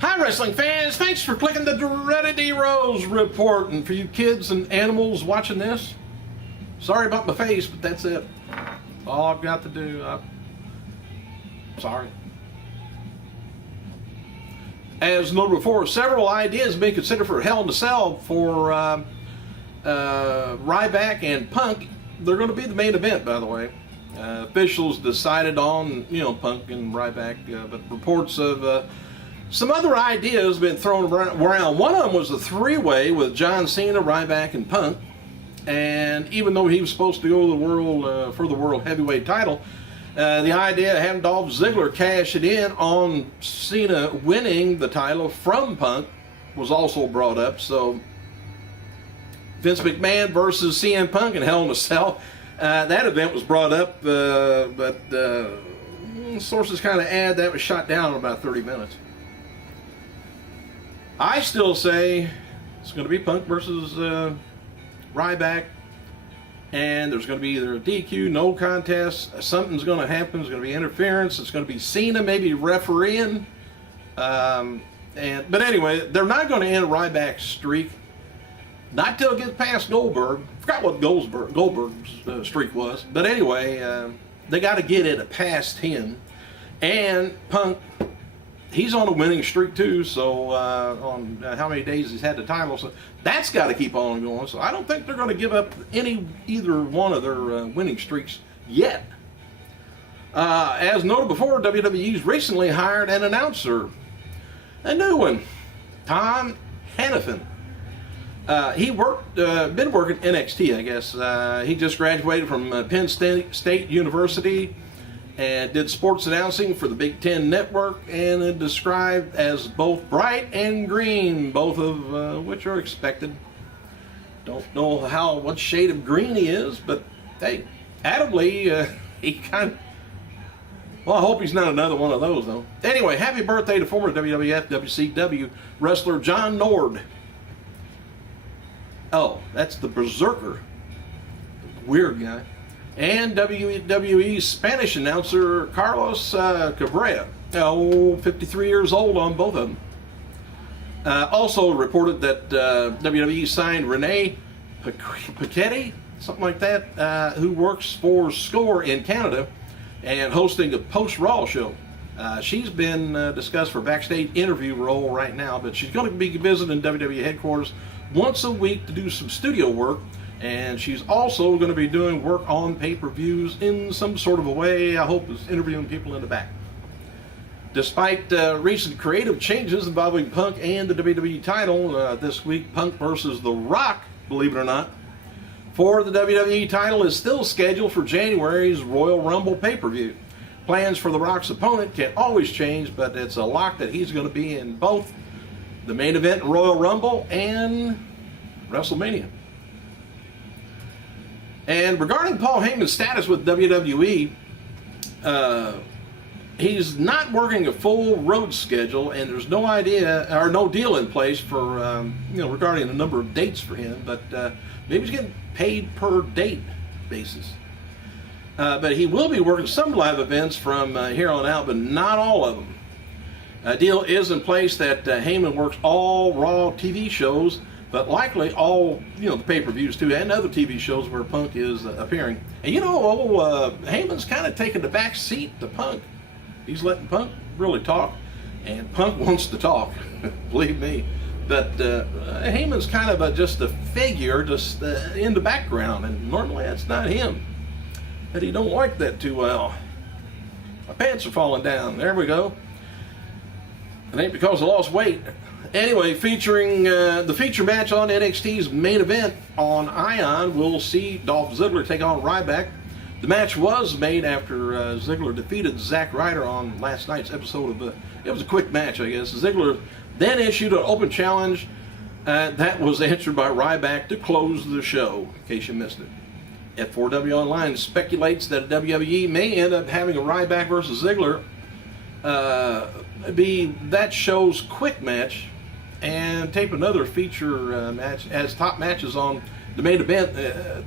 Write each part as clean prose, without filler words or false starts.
Hi wrestling fans, thanks for clicking the dreaded Heroes report. And for you kids and animals watching this, sorry about my face, but that's it. All I've got to do. Sorry. As noted before, several ideas being considered for Hell in a Cell for RYBACK and Punk. They're going to be the main event, by the way. Officials decided on, Punk and RYBACK, but reports of some other ideas have been thrown around. One of them was a three-way with John Cena, RYBACK, and Punk. And even though he was supposed to go to the world for the world heavyweight title, the idea of having Dolph Ziggler cash it in on Cena winning the title from Punk was also brought up. So Vince McMahon versus CM Punk in Hell in a Cell. That event was brought up, but sources kind of add that was shot down in about 30 minutes. I still say it's going to be Punk versus RYBACK, and there's going to be either a DQ, no contest, something's going to happen, there's going to be interference, it's going to be Cena maybe refereeing. But anyway, they're not going to end RYBACK's streak. Not till it gets past Goldberg. Forgot what Goldberg's streak was. But anyway, they got to get it past him. And Punk, he's on a winning streak too. So on how many days he's had the title. So that's got to keep on going. So I don't think they're going to give up either one of their winning streaks yet. As noted before, WWE's recently hired an announcer. A new one. Tom Hannafin. He been working NXT, I guess. He just graduated from Penn State University and did sports announcing for the Big Ten Network, and is described as both bright and green, both of which are expected. Don't know what shade of green he is, but hey, Adam Lee, he kind of. Well, I hope he's not another one of those, though. Anyway, happy birthday to former WWF, WCW wrestler John Nord. Oh, that's the Berserker. Weird guy. And WWE Spanish announcer Carlos Cabrera. 53 years old on both of them. Also reported that WWE signed Renee Paquette, something like that, who works for SCORE in Canada and hosting a post-Raw show. She's been discussed for a backstage interview role right now, but she's going to be visiting WWE headquarters once a week to do some studio work, and she's also going to be doing work on pay-per-views in some sort of a way. I hope is interviewing people in the back. Despite recent creative changes involving Punk and the WWE title, this week Punk versus The Rock, believe it or not, for the WWE title is still scheduled for January's Royal Rumble pay-per-view. Plans for The Rock's opponent can always change, but it's a lock that he's going to be in both the main event Royal Rumble and WrestleMania. And regarding Paul Heyman's status with WWE, he's not working a full road schedule, and there's no idea or no deal in place for regarding the number of dates for him. But maybe he's getting paid per date basis. But he will be working some live events from here on out, but not all of them. A deal is in place that Heyman works all Raw TV shows, but likely all the pay-per-views too, and other TV shows where Punk is appearing. And Heyman's kind of taking the back seat to Punk. He's letting Punk really talk, and Punk wants to talk, believe me. But Heyman's kind of just a figure, just in the background, and normally that's not him. But he don't like that too well. My pants are falling down. There we go. It ain't because I lost weight. Anyway, featuring the feature match on NXT's main event on Ion, we'll see Dolph Ziggler take on RYBACK. The match was made after Ziggler defeated Zack Ryder on last night's episode of it was a quick match, I guess. Ziggler then issued an open challenge that was answered by RYBACK to close the show, in case you missed it. F4W Online speculates that WWE may end up having a RYBACK versus Ziggler be that show's quick match and tape another feature match as top matches on the main event.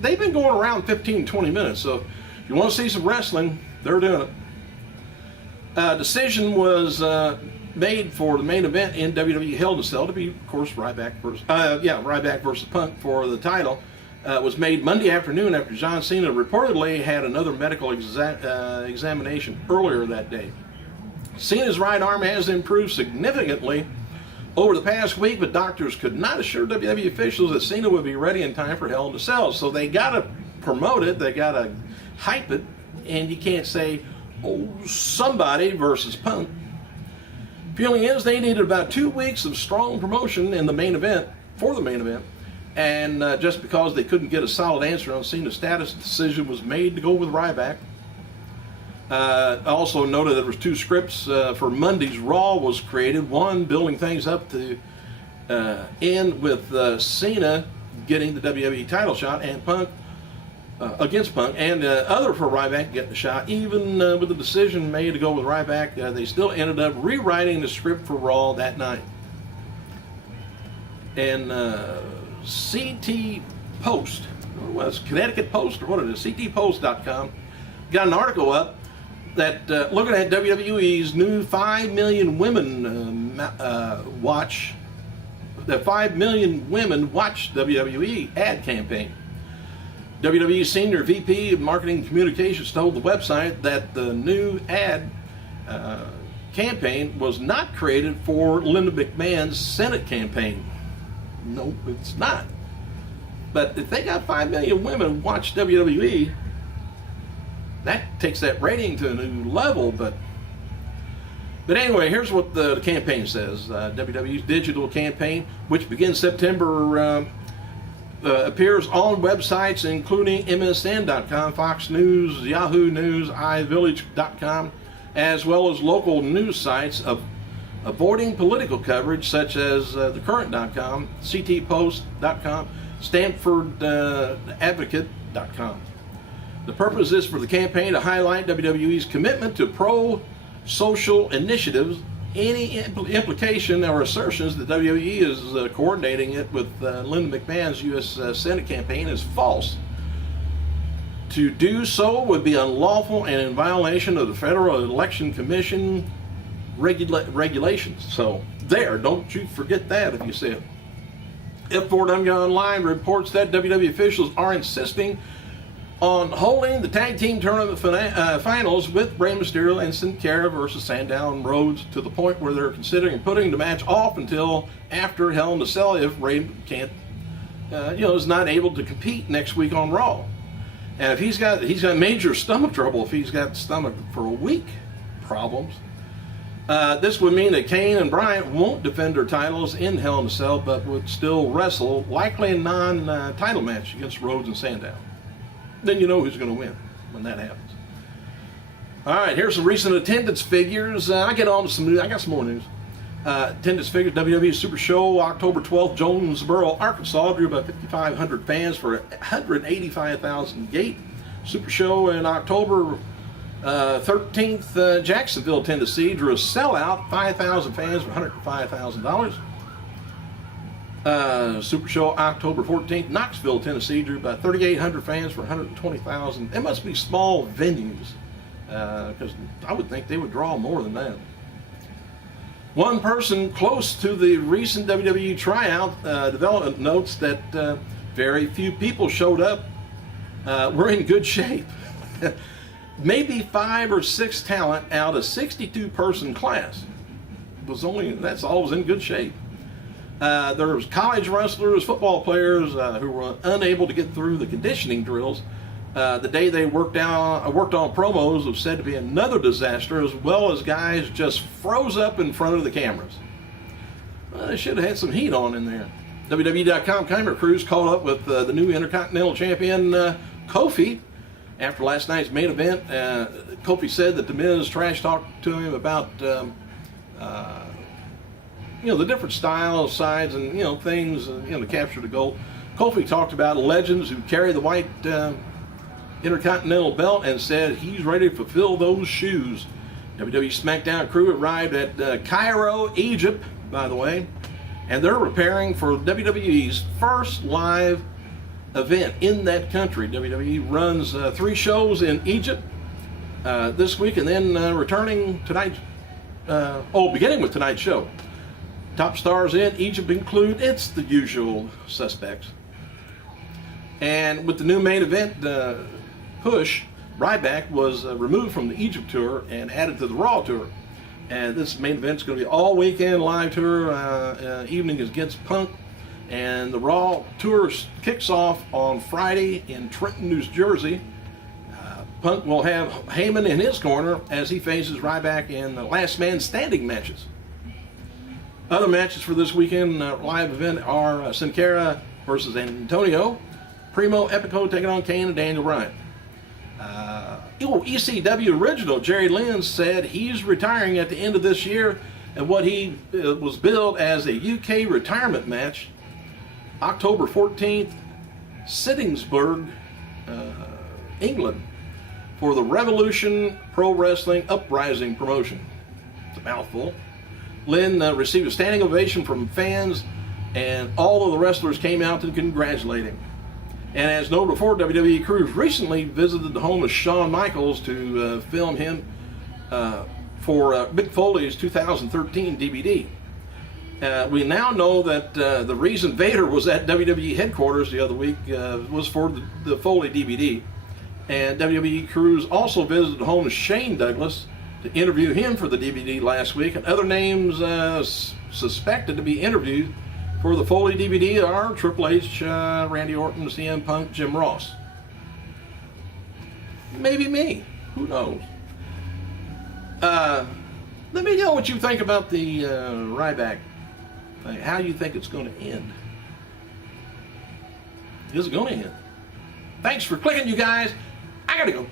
They've been going around 15-20 minutes, so if you want to see some wrestling, they're doing it. Decision was made for the main event in WWE Hell in a Cell to be, of course, Ryback versus Punk for the title. Was made Monday afternoon after John Cena reportedly had another medical examination earlier that day. Cena's right arm has improved significantly over the past week, but doctors could not assure WWE officials that Cena would be ready in time for Hell in a Cell. So they got to promote it, they got to hype it, and you can't say, oh, somebody versus Punk. Feeling is they needed about 2 weeks of strong promotion in the main event, for the main event, and just because they couldn't get a solid answer on Cena's status, the decision was made to go with Ryback. Also noted there was 2 scripts for Monday's Raw was created, one building things up to end with Cena getting the WWE title shot and Punk against Punk, and other for Ryback getting the shot. Even with the decision made to go with Ryback, they still ended up rewriting the script for Raw that night. And CT Post, or what is it, Connecticut Post, or what it is, CTPost.com, got an article up that looking at WWE's new 5 million women watch WWE ad campaign. WWE Senior VP of Marketing and Communications told the website that the new ad campaign was not created for Linda McMahon's Senate campaign. No, it's not. But if they got 5 million women watch WWE, that takes that rating to a new level. But anyway, here's what the campaign says. WWE's digital campaign, which begins September, appears on websites including MSN.com, Fox News, Yahoo News, iVillage.com, as well as local news sites of avoiding political coverage such as thecurrent.com, CTPost.com, StanfordAdvocate.com. The purpose is for the campaign to highlight WWE's commitment to pro-social initiatives. Any implication or assertions that WWE is coordinating it with Linda McMahon's U.S. Senate campaign is false. To do so would be unlawful and in violation of the Federal Election Commission regulations. So there, don't you forget that if you see it. F4W Online reports that WWE officials are insisting on holding the tag team tournament finals with Rey Mysterio and Sin Cara versus Sandow and Rhodes, to the point where they're considering putting the match off until after Hell in a Cell if Rey can't, is not able to compete next week on Raw. And if he's got major stomach trouble, if he's got stomach for a week problems, this would mean that Kane and Bryant won't defend their titles in Hell in a Cell, but would still wrestle, likely a non-title match against Rhodes and Sandow. Then you know who's going to win when that happens. All right, here's some recent attendance figures. I got some more news. Attendance figures: WWE Super Show, October 12th, Jonesboro, Arkansas, drew about 5,500 fans for 185,000 gate. Super Show in October 13th, Jacksonville, Tennessee, drew a sellout, 5,000 fans for $105,000. Super Show October 14th, Knoxville, Tennessee, drew about 3,800 fans for $120,000. It must be small venues, because I would think they would draw more than that. One person close to the recent WWE tryout development notes that very few people showed up. We're in good shape. Maybe 5 or 6 talent out of 62-person class. That's all was in good shape. There was college wrestlers, football players who were unable to get through the conditioning drills. The day they worked on promos was said to be another disaster, as well as guys just froze up in front of the cameras. Well, they should have had some heat on in there. WWE.com camera crews caught up with the new Intercontinental Champion Kofi after last night's main event. Kofi said that The Miz trash talked to him about the different styles, sides, and things, to capture the gold. Kofi talked about legends who carry the white Intercontinental belt and said he's ready to fulfill those shoes. WWE SmackDown crew arrived at Cairo, Egypt, by the way, and they're preparing for WWE's first live event in that country. WWE runs 3 shows in Egypt this week, and then returning tonight beginning with tonight's show. Top stars in Egypt include, it's the usual suspects. And with the new main event push, RYBACK was removed from the Egypt tour and added to the Raw tour. And this main event is going to be all weekend live tour. Evening is against Punk. And the Raw tour kicks off on Friday in Trenton, New Jersey. Punk will have Heyman in his corner as he faces RYBACK in the last man standing matches. Other matches for this weekend live event are Sin Cara versus Antonio, Primo Epico taking on Kane and Daniel Bryan. ECW original Jerry Lynn said he's retiring at the end of this year at what he was billed as a UK retirement match, October 14th, Sittingsburg, England, for the Revolution Pro Wrestling Uprising promotion. It's a mouthful. Lynn received a standing ovation from fans, and all of the wrestlers came out to congratulate him. And as noted before, WWE crews recently visited the home of Shawn Michaels to film him for Mick Foley's 2013 DVD. We now know that the reason Vader was at WWE headquarters the other week was for the Foley DVD. And WWE crews also visited the home of Shane Douglas to interview him for the DVD last week. And other names suspected to be interviewed for the Foley DVD are Triple H, Randy Orton, CM Punk, Jim Ross. Maybe me. Who knows? Let me know what you think about the RYBACK thing. How you think it's going to end. Is it going to end? Thanks for clicking, you guys. I gotta go.